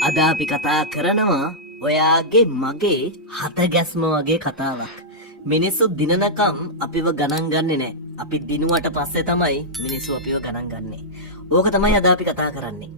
අද අපි කතා කරනවා ඔයාගේ මගේ හත ගැස්ම වගේ කතාවක්. මිනිස්සු දිනනකම් අපිව ගණන් ගන්නෙ නෑ. අපි දිනුවට පස්සේ තමයි මිනිස්සු අපිව ගණන් ගන්නෙ. ඕක තමයි අද අපි කතා කරන්නේ.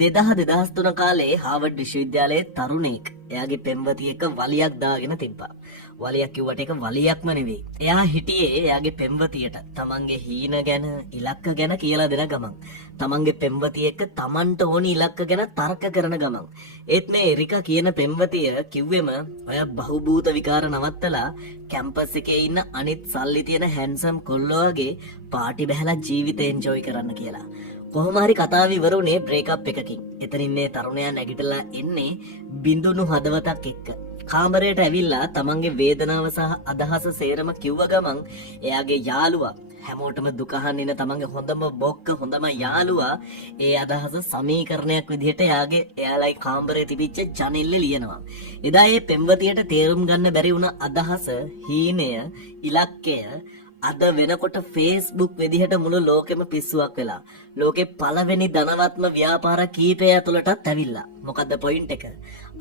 2003 කාලේ හාවර්ඩ් විශ්වවිද්‍යාලයේ තරුණෙක් එයාගේ පෙම්වතිය එක්ක වලියක් දාගෙන තිබ්බා. වලියක් කිව්වට ඒක වලියක්ම නෙවෙයි. එයා හිටියේ එයාගේ පෙම්වතියට තමන්ගේ හීන ගැන ඉලක්ක ගැන කියලා දෙන ගමන්. තමන්ගේ පෙම්වතිය එක්ක තමන්ට ඕනි ඉලක්ක ගැන තර්ක කරන ගමන්. ඒත් මේ එරිකා කියන පෙම්වතිය කිව්වෙම ඔය බහුබූත විකාර නවත්තලා කැම්පස් එකේ ඉන්න අනිත් සල්ලි තියෙන හැන්සම් කොල්ලෝ වගේ පාටි බහලා ජීවිතේ එන්ජොයි කරන්න කියලා. කොහොම හරි කතාව ඉවර වුණේ බ්‍රේක්අප් එකකින්. එතනින් මේ තරුණයා නැගිටලා එන්නේ බිඳුණු හදවතක් එක්ක. කාමරයට ඇවිල්ලා තමන්ගේ වේදනාව සහ අදහස සේරම කිව්ව ගමන් එයාගේ යාළුවා හැමෝටම දුක අහන්න තමන්ගේ හොඳම බොක්ක හොඳම යාළුවා ඒ අදහස සමීකරණයක් විදිහට එයාලයි කාමරේ තිබිච්ච ජනෙල්ල ලියනවා. එදා ඒ පෙම්වතියට තේරුම් ගන්න බැරි වුණ අදහස, හීනය, ඉලක්කය අද වෙනකොට Facebook විදිහට මුළු ලෝකෙම පිස්සුවක් වෙලා. ලෝකේ පළවෙනි ධනවත්ම ව්‍යාපාර කීපය ඇතුළටත් ඇවිල්ලා. මොකද්ද පොයින්ට් එක?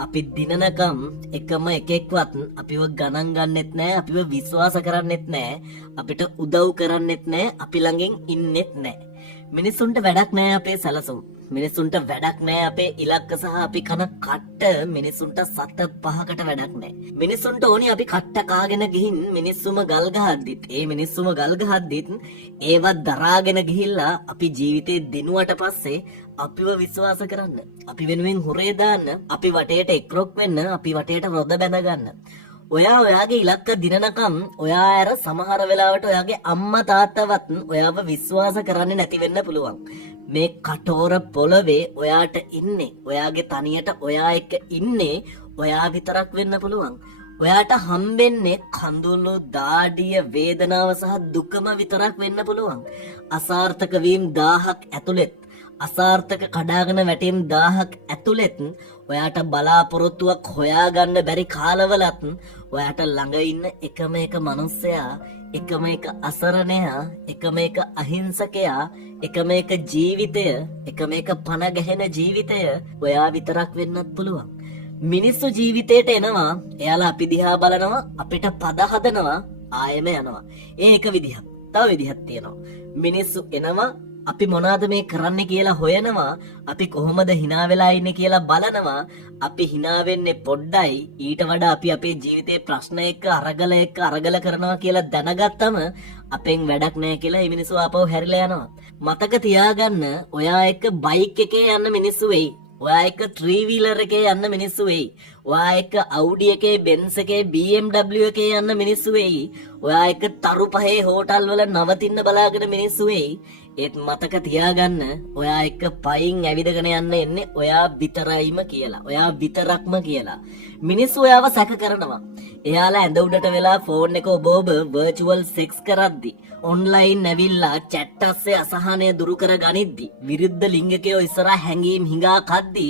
අපි දිනනකම් එකම එකෙක්වත් අපිව ගණන් ගන්නෙත් නෑ, අපිව විශ්වාස කරන්නෙත් නෑ, අපිට උදව් කරන්නෙත් නෑ, අපි ළඟින් ඉන්නෙත් නෑ. මිනිස්සුන්ට වැඩක් නෑ අපේ සැලසුම්. මිනිස්සුන්ට වැඩක් නෑ අපේ ඉලක්ක සහ අපි කන කට්ට. මිනිස්සුන්ට සත පහකට වැඩක් නෑ. මිනිස්සුන්ට ඕනි අපි කට්ට කාගෙන ගිහින් මිනිස්සුම ගල් ගහද්දිත් ඒවත් දරාගෙන ගිහිල්ලා අපි ජීවිතේ දිනුවට පස්සේ අපිව විශ්වාස කරන්න, අපි වෙනුවෙන් හොරේ දාන්න, අපි වටේට එක්රොක් වෙන්න, අපි වටේට රොද බැඳ ගන්න. ඔයාගේ ඉලක්ක දිනනකම් ඔයා ඇර සමහර වෙලාවට ඔයාගේ අම්මා තාත්තවත් ඔයාව විශ්වාස කරන්නේ නැති වෙන්න පුළුවන්. මේ කටෝර පොළවේ ඔයාට ඉන්නේ, ඔයාගේ තනියට ඔයා එක්ක ඉන්නේ ඔයා විතරක් වෙන්න පුළුවන්. ඔයාට හම්බෙන්නේ කඳුළු, දාඩිය, වේදනාව සහ දුකම විතරක් වෙන්න පුළුවන්. අසාර්ථක වීම 1000ක් ඇතුළෙත්, අසාර්ථක කඩාගෙන වැටීම් 1000ක් ඇතුළෙත් ඔයාට බලාපොරොත්තුවක් හොයාගන්න බැරි කාලවලත් ඔයාට ළඟ ඉන්න එකම එක මනුස්සයා, එකම එක අසරණයා, එකම එක අහිංසකයා, එකම එක ජීවිතය, එකම එක පණ ගැහෙන ජීවිතය ඔයා විතරක් වෙන්නත් පුළුවන්. මිනිස්සු ජීවිතේට එනවා, එයාලා අපි දිහා බලනවා, අපිට පද හදනවා, ආයෙම යනවා. ඒ එක විදිහක්. තව විදිහක් තියෙනවා. මිනිස්සු එනවා, අපි මොනවද මේ කරන්න කියලා හොයනවා, අපි කොහොමද hina වෙලා ඉන්නේ කියලා බලනවා. අපි hina වෙන්නේ පොඩ්ඩයි, ඊට වඩා අපි අපේ ජීවිතේ ප්‍රශ්න එක්ක අරගල කරනවා කියලා දැනගත්තම අපෙන් වැඩක් නැහැ කියලා මේ මිනිස්සු ආපහු හැරිලා යනවා. මතක තියාගන්න, ඔයා එක්ක බයික් එකේ යන්න මිනිස්සු වෙයි, ඔයා එක්ක 3 wheeler එකේ යන්න මිනිස්සු වෙයි, ඔයා එක්ක Audi එකේ, Benz එකේ, BMW එකේ යන්න මිනිස්සු වෙයි, ඔයා එක්ක තරු පහේ හෝටල් වල නවතින්න බලාගෙන මිනිස්සු වෙයි. ඒත් මතක තියාගන්න, ඔයා එක්ක පයින් ඇවිදගෙන යන්න එන්නේ ඔයා විතරයිම කියලා, ඔයා විතරක්ම කියලා. මිනිස්සු ඔයාව සැක කරනවා. එයාලා ඇඳ උඩට වෙලා ෆෝන් එක ඔබ වර්චුවල් සෙක්ස් කරද්දි, ඔන්ලයින් ඇවිල්ලා චැට් අස්සේ අසහනය දුරු කර ගනිද්දි, විරුද්ධ ලිංගිකයෝ ඉස්සරහා හැංගීම් හිඟා කද්දි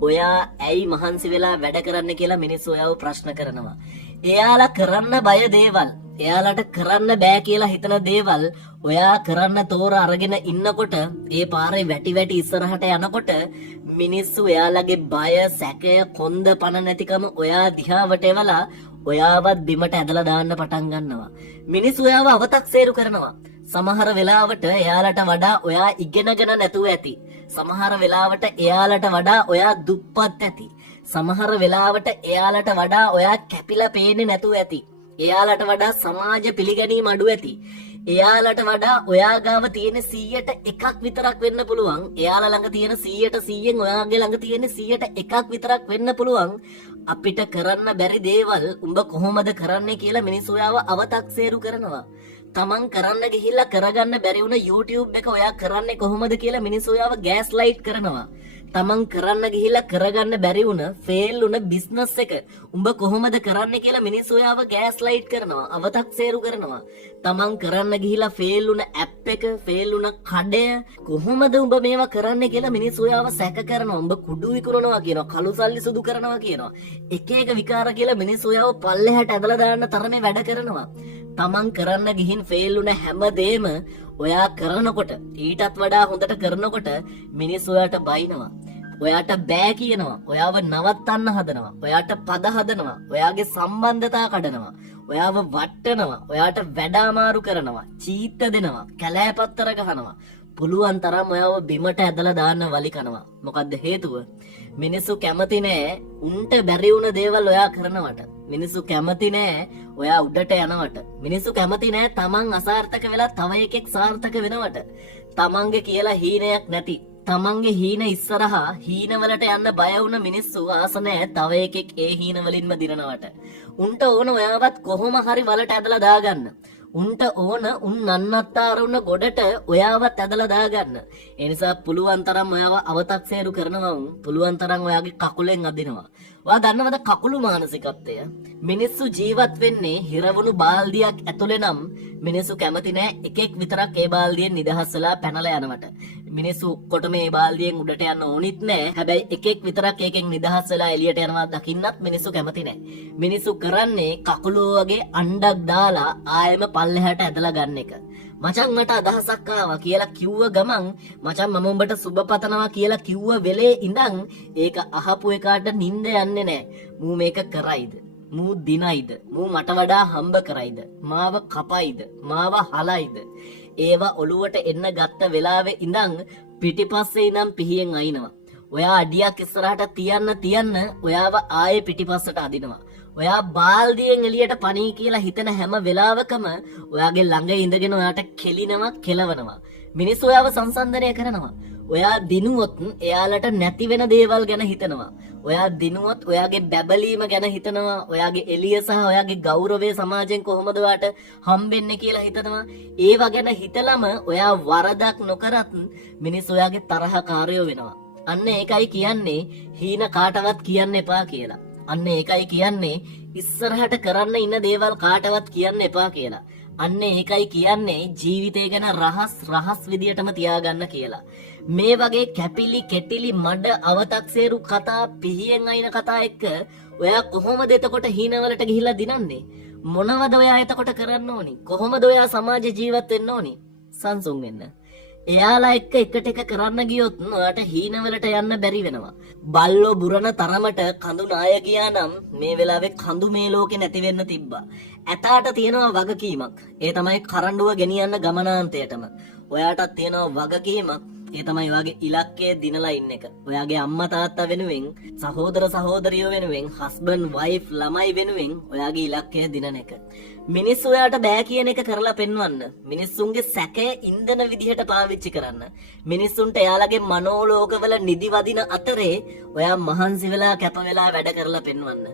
ඔයා ඇයි මහන්සි වෙලා වැඩ කරන්න කියලා මිනිස්සු ඔයාව ප්‍රශ්න කරනවා. එයාලා කරන්න බය දේවල්, එයාලට කරන්න බෑ කියලා හිතන දේවල් ඔයා කරන්න තෝර අරගෙන ඉන්නකොට, ඒ පාරේ වැටි ඉස්සරහට යනකොට මිනිස්සු එයාලගේ බය, සැකය, කොන්ද පණ නැතිකම ඔයා දිහාවට එවලා ඔයාවත් බිමට ඇදලා දාන්න පටන් ගන්නවා. මිනිස්සු ඔයාව අවතක්සේරු කරනවා. සමහර වෙලාවට එයාලට වඩා ඔයා ඉගෙනගෙන නැතුව ඇති. සමහර වෙලාවට එයාලට වඩා ඔයා දුප්පත් ඇති. සමහර වෙලාවට එයාලට වඩා ඔයා කැපිලා පේන්නේ නැතුව ඇති. එයාලට වඩා සමාජ පිළිගැනීම අඩු ඇති. එයාලට වඩා ඔයා ගාව තියෙන 100ට එකක් විතරක් වෙන්න පුළුවන්. එයාලා ළඟ තියෙන 100ට 100න් ඔයාගේ ළඟ තියෙන 100ට එකක් විතරක් වෙන්න පුළුවන්. අපිට කරන්න බැරි දේවල් උඹ කොහොමද කරන්නේ කියලා මිනිස්සු ඔයාව අවතක්සේරු කරනවා. තමන් කරන්න ගිහිල්ලා කරගන්න බැරි වුණ YouTube එක ඔයා කරන්නේ කොහොමද කියලා මිනිස්සු ඔයාව ගෑස් ලයිට් කරනවා. තමන් කරන්න ගිහිල්ලා කරගන්න බැරි වුණ ෆේල් වුණ බිස්නස් එක උඹ කොහොමද කරන්නේ කියලා මිනිස්සු ඔයාව ගෑස් ලයිට් කරනවා, අවතක්සේරු කරනවා. තමන් කරන්න ගිහිල්ලා ෆේල් වුණ ඇප් එක, ෆේල් වුණ කඩය කොහොමද උඹ මේවා කරන්නේ කියලා මිනිස්සු ඔයාව සැක කරනවා. උඹ කුඩු විකුණනවා කියනවා, කළු සල්ලි සුදු කරනවා කියනවා. එක එක විකාර කියලා මිනිස්සු ඔයාව පල්ලෙහාට ඇදලා දාන්න තරමේ වැඩ කරනවා. තමන් කරන්න ගිහින් ෆේල් වුණ හැමදේම ඔයා කරනකොට, ඊටත් වඩා හොඳට කරනකොට මිනිස්සු ඔයාට බයිනවා. ඔයාට බෑ කියනවා. ඔයාව නවත්තන්න හදනවා. ඔයාට පද හදනවා. ඔයාගේ සම්බන්ධතා කඩනවා. ඔයාව වට්ටනවා. ඔයාට වැඩ අමාරු කරනවා. චීත්ත දෙනවා. කැලෑපත්තර ගහනවා. පුළුවන් තරම් ඔයාව බිමට ඇදලා දාන්න වලි කනවා. මොකද්ද හේතුව? මිනිස්සු කැමති නෑ උන්ට බැරි වුණ දේවල් ඔයා කරනවට. මිනිස්සු කැමති නෑ ඔයා උඩට යනවට. මිනිස්සු කැමති නෑ තමන් අසාර්ථක වෙලා තව එකෙක් සාර්ථක වෙනවට. තමන්ගේ කියලා හීනයක් නැති. තමන්ගේ හීන ඉස්සරහා හීනවලට යන්න බය වුණ මිනිස්සු ආස නෑ තව එකෙක් ඒ හීන වලින්ම දිනනවට. උන්ට ඕන ඔයාවත් කොහොම හරි වලට ඇදලා දාගන්න. උන්ට ඕන උන් නන්නත්තාරුණ ගොඩට ඔයාවත් ඇදලා දාගන්න. ඒ නිසා පුළුවන් තරම් ඔයාව අවතක්සේරු කරනවා. පුළුවන් තරම් ඔයාගේ කකුලෙන් අදිනවා. ඔයා දන්නවද කකුළු මානසිකත්වය? මිනිස්සු ජීවත් වෙන්නේ හිරවුණු බාල්දියක් ඇතුලේ නම් මිනිස්සු කැමති නෑ එකෙක් විතරක් ඒ බාල්දියෙන් නිදහස් වෙලා පැනලා යනවට. මිනිස්සු ඔක්කොටම මේ බාල්දියෙන් උඩට යන්න ඕනිත් නෑ. හැබැයි එකෙක් විතරක් ඒකෙන් නිදහස් වෙලා එළියට යනවා දකින්නත් මිනිස්සු කැමති නෑ. මිනිස්සු කරන්නේ කකුලෝ වගේ අණ්ඩක් දාලා ආයෙම පල්ලෙහාට ඇදලා ගන්න එක. මචං මට අදහසක් ආවා කියලා කිව්ව ගමන් මචං මම උඹට සුබ පතනවා කියලා කිව්ව වෙලේ ඉඳන් ඒක අහපු එකාට නිින්ද යන්නේ නෑ. මූ මේක කරයිද? මූ දිනයිද? මූ මට වඩා හම්බ කරයිද? මාව කපයිද? මාව හලයිද? ඒවා ඔළුවට එන්න ගත්ත වෙලාවේ ඉඳන් පිටිපස්සේ ඉඳන් පිහියෙන් අයින්නවා. ඔයා අඩියක් ඉස්සරහට තියන්න ඔයාව ආයේ පිටිපස්සට අදිනවා. ඔයා බාල්දියෙන් එළියට පණී කියලා හිතන හැම වෙලාවකම ඔයාගේ ළඟ ඉඳගෙන ඔයාට කෙලිනවා කෙලවනවා. මිනිස්සු ඔයාව සංසන්දනය කරනවා. ඔයා දිනුවොත් එයාලට නැති වෙන දේවල් ගැන හිතනවා. ඔයා දිනුවොත් ඔයාගේ බැබලීම ගැන හිතනවා. ඔයාගේ එළිය සහ ඔයාගේ ගෞරවය සමාජයෙන් කොහොමද ඔයාට හම්බෙන්නේ කියලා හිතනවා. ඒව ගැන හිතලම ඔයා වරදක් නොකරත් මිනිස්සු ඔයාගේ තරහකාරයෝ වෙනවා. අන්න ඒකයි කියන්නේ හීන කාටවත් කියන්න එපා කියලා. අන්න ඒකයි කියන්නේ ඉස්සරහට කරන්න ඉන්න දේවල් කාටවත් කියන්න එපා කියලා. අන්න ඒකයි කියන්නේ ජීවිතය ගැන රහස් විදියටම තියාගන්න කියලා. මේ වගේ කැපිලි කෙටිලි මඩ අවතක්සේරු කතා පිහියෙන් අයින කතා එක්ක ඔයා කොහොමද එතකොට හීනවලට ගිහිල්ලා දිනන්නේ? මොනවද ඔයා එතකොට කරන්න ඕනි? කොහොමද ඔයා සමාජ ජීවත් වෙන්න ඕනි? සංසුන් වෙන්න. එයාලා එක්ක එකට එක කරන්න ගියොත් ඔයාට හීනවලට යන්න බැරි වෙනවා. බල්ලෝ බුරන තරමට කඳු නාය ගියා නම් මේ වෙලාවේ කඳු මේ ලෝකේ නැති වෙන්න තිබ්බා. ඇතාට තියෙනවා වගකීමක්. ඒ තමයි කරඬුව ගෙනියන්න ගමනාන්තයටම. ඔයාටත් තියෙනවා වගකීමක්. ඒ තමයි ඔයාගේ ඉලක්කය දිනලා ඉන්න එක. ඔයාගේ අම්මා තාත්තා වෙනුවෙන්, සහෝදර සහෝදරියෝ වෙනුවෙන්, හස්බන්ඩ් වයිෆ් ළමයි වෙනුවෙන් ඔයාගේ ඉලක්කය දිනන එක. මිනිස්සු ඔයාට බෑ කියන එක කරලා පෙන්වන්න. මිනිස්සුන්ගේ සැකය ඉන්ධන විදිහට පාවිච්චි කරන්න. මිනිස්සුන්ට එයාලගේ මනෝලෝකවල නිදි වදින අතරේ ඔයා මහන්සි වෙලා කැප වෙලා වැඩ කරලා පෙන්වන්න.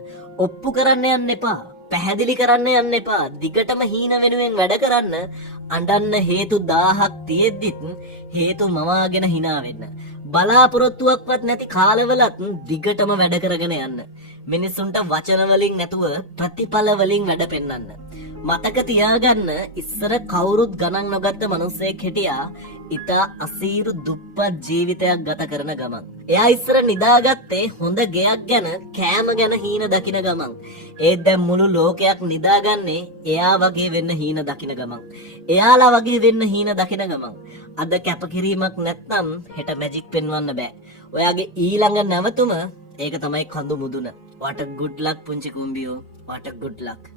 ඔප්පු කරන්න යන්න එපා. පැහැදිලි කරන්න යන්න එපා. දිගටම හීන වෙනුවෙන් වැඩ කරන්න. අඬන්න හේතු 1000ක් තියෙද්දිත් හේතු මවාගෙන hina වෙන්න. බලාපොරොත්තුවක්වත් නැති කාලවලත් දිගටම වැඩ කරගෙන යන්න. මිනිස්සුන්ට වචන වලින් නැතුව ප්‍රතිඵල වලින් වැඩ පෙන්වන්න. මතක තියාගන්න ඉස්සර කවුරුත් ගණන් නොගත්ත මිනිස්සෙක් හිටියා. ඉතා අසීරු දුප්පත් ජීවිතයක් ගත කරන ගමන්. එයා ඉස්සර නිදාගත්තේ හොඳ ගෙයක් ගැන, කෑම ගැන හීන දකින ගමන්. ඒත් දැන් මුළු ලෝකයක් නිදාගන්නේ එයා වගේ වෙන්න හීන දකින ගමන්. එයාලා වගේ වෙන්න හීන දකින ගමන්. අද කැපකිරීමක් නැත්නම් හෙට මැජික් පෙන්වන්න බෑ. ඔයාගේ ඊළඟ නැවතුම ඒක තමයි කඳු මුදුන. What a good luck පුංචි කුඹියෝ. What a good luck.